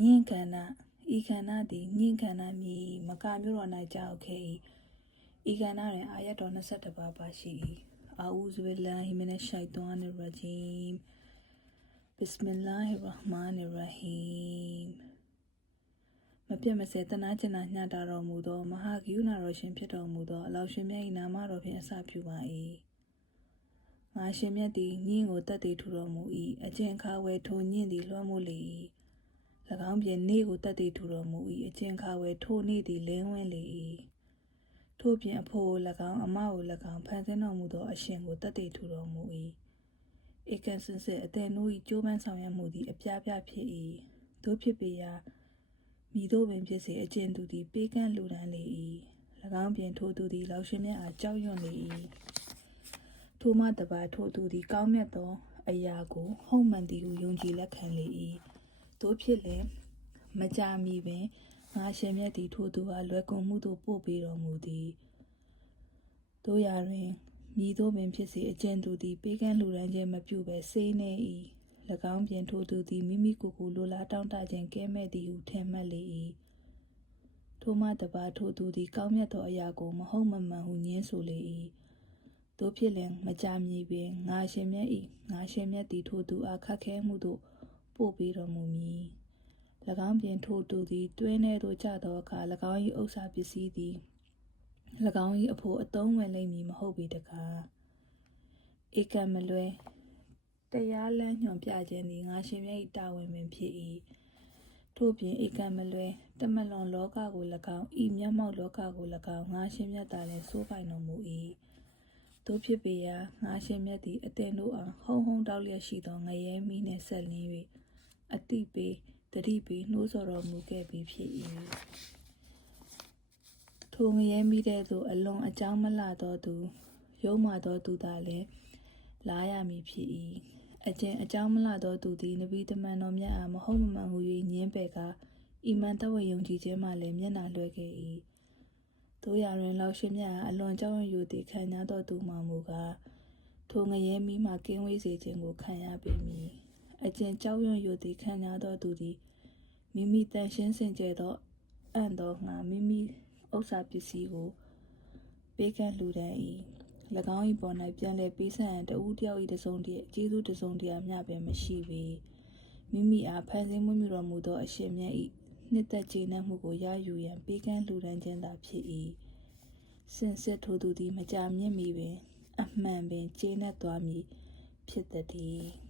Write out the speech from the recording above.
ညင်ခန္ဓာဤခန္ဓာသည်ညင်ခန္ဓာမည်မကမျိုးတော်၌ကြောက်ခဲ့၏ဤခန္ဓာတွင်အာယတ်တော်22ပါးပါရှိ၏အာဥဇဗလာဟိမနရှိုက်တောနရဂျီမ်ဘစ်မလာဟီရဟ်မာနီရဟီမ်မပြတ်မစဲတနာကျင်နာညှတာတော်မူသောမဟာဂိယုဏတော်ရှင်ဖြစ်တော်မူသောအလောရှင်မြတ်၏နာမတော်ဖြင့်အစပြုပါ၏ငါရှင်မြတ်သည်ညင်ကိုတတ်တည်ထူတော်မူ၏အကျင့်ခါဝဲထိုညင်သည်လွှမ်းမိုးလေ၏၎ င်းပြင်နေကိုတတ်တည်ထူတော်မူ၏အကျင့်ခါဝဲထိုနေသည်လင်းဝင်းလေ၏ထို့ပြင်အဖို့ကို၎င်းအမကို၎င်းဖန်ဆင်းတော်မူသောအရှင်ကိုတတ်တည်ထူတော်မူ၏ဧကန်စင်စစ်အတဲ့နိုး၏ကြိုးပမ်းဆောင်ရွက်မှုသည်အပြားပြားဖြစ်၏တို့ဖြစ်ပေရာမိတို့ပင်ဖြစ်စေအကျင့်သူသည်ပေးကမ်းလူဒန်းလေ၏၎င်းပြင်ထိုသူသည်လောက်ရှင်မြတ်အားကြောက်ရွံ့လေ၏ထိုမှတပါထိုသူသည်ကောင်းမြတ်သောအရာကို ဟုတ်မှန်သည်ဟုယုံကြည်လက်ခံလေ၏ တို့ဖြစ်လျင်မကြာမီပင်ငါရှင်မြတ်သည်ထိုသူအားလွယ်ကွန်မှုသို့ပို့ပေးတော်မူသည်တို့ရာတွင်မိတို့ပင်ဖြစ်စေအကျင့်သူသည်ပေးကမ်းလူဒန်းခြင်းမပြုဘဲစေးနေ၏၎င်းပြင်ထိုသူသည်မိမိကိုယ်ကိုလိုလားတောင့်တခြင်းကဲမဲ့သည်ဟုထင်မှတ်လေ၏ထိုမှတပါထိုသူသည်ကောင်းမြတ်သောအရာကိုမဟုတ်မမှန်ဟုညင်းဆိုလေ၏တို့ဖြစ်လျင်မကြာမီပင်ငါရှင်မြတ်၏ငါရှင်မြတ်သည်ထိုသူအားခတ်ခဲမှုသို့ ပို့ပေးတော်မူမည်၎င်းပြင်ထိုသူသည်တွင်းထဲသို့ကျသောအခါ၎င်း၏ဥစ္စာပစ္စည်းသည်၎င်း၏အဖို့အသုံးဝင်လိမ့်မည်မဟုတ်ပေတကားဧကံမလွဲတရားလမ်းညွှန်ပြခြင်းသည်ငါရှင်မြတ်၏တာဝန်ပင်ဖြစ်၏ထို့ပြင်ဧကံမလွဲတမလွန်လောကကို၎င်းဤမျက်မှောက်လောကကို၎င်းငါရှင်မြတ်သာလည်းစိုးပိုင်တော်မူ၏တို့ဖြစ်ပေရာငါရှင်မြတ်သည်အသင်တို့အားဟုံဟုံတောက်လျက်ရှိသောငရဲမီးနှင့်ဆက်လင်း၍ အတိပေးတတိပေးနှိုးဆော်တော်မူခဲ့ပြီးဖြစ်၏ထိုငရဲမီးတဲ့သို့အလွန်အကြောင်းမလှသောသူယုံမာသောသူသာလည်းလာရမည်ဖြစ်၏အကျင့်အကြောင်းမလှသောသူသည်နဗီတမန်တော်မြတ်အားမဟုတ်မမှန်ဟု၍ညင်းပယ်ကာဤမန်တဝေယုံကြည်ခြင်းမှလည်းမျက်နာလွှဲခဲ့၏တို့ရတွင်လောက်ရှင်မြတ်အားအလွန်ကြောက်ရွံ့ယူသည်ခံရသောသူမှမူကားထိုငရဲမီးမှကင်းဝေးစေခြင်းကိုခံရပေမည် အကျင့်ကြောက်ရွံ့ယူသည်ခံရသောသူသည်မိမိတန်ရှင်းစင်ကြယ်သောအံ့သောငါမိမိဥစ္စာပစ္စည်းကိုပေးကမ်းလူဒန်း၏၎င်း၏ပေါ်၌ပြန်လည်ပေးဆပ်ရန်တဦးတယောက်၏တစုံတည်းအကျေးဇူးတစုံတရာမျှပင်မရှိပေမိမိအားဖန်ဆင်းမွေးမြူတော်မူသောအရှင်မြတ်၏နှစ်သက်ကျေနပ်မှုကိုရယူရန်ပေးကမ်းလူဒန်းခြင်းသာဖြစ်၏စင်စစ်ထိုသူသည်မကြာမြင့်မီပင် အမှန်ပင်ကျေနပ်သွားမည်ဖြစ်သည်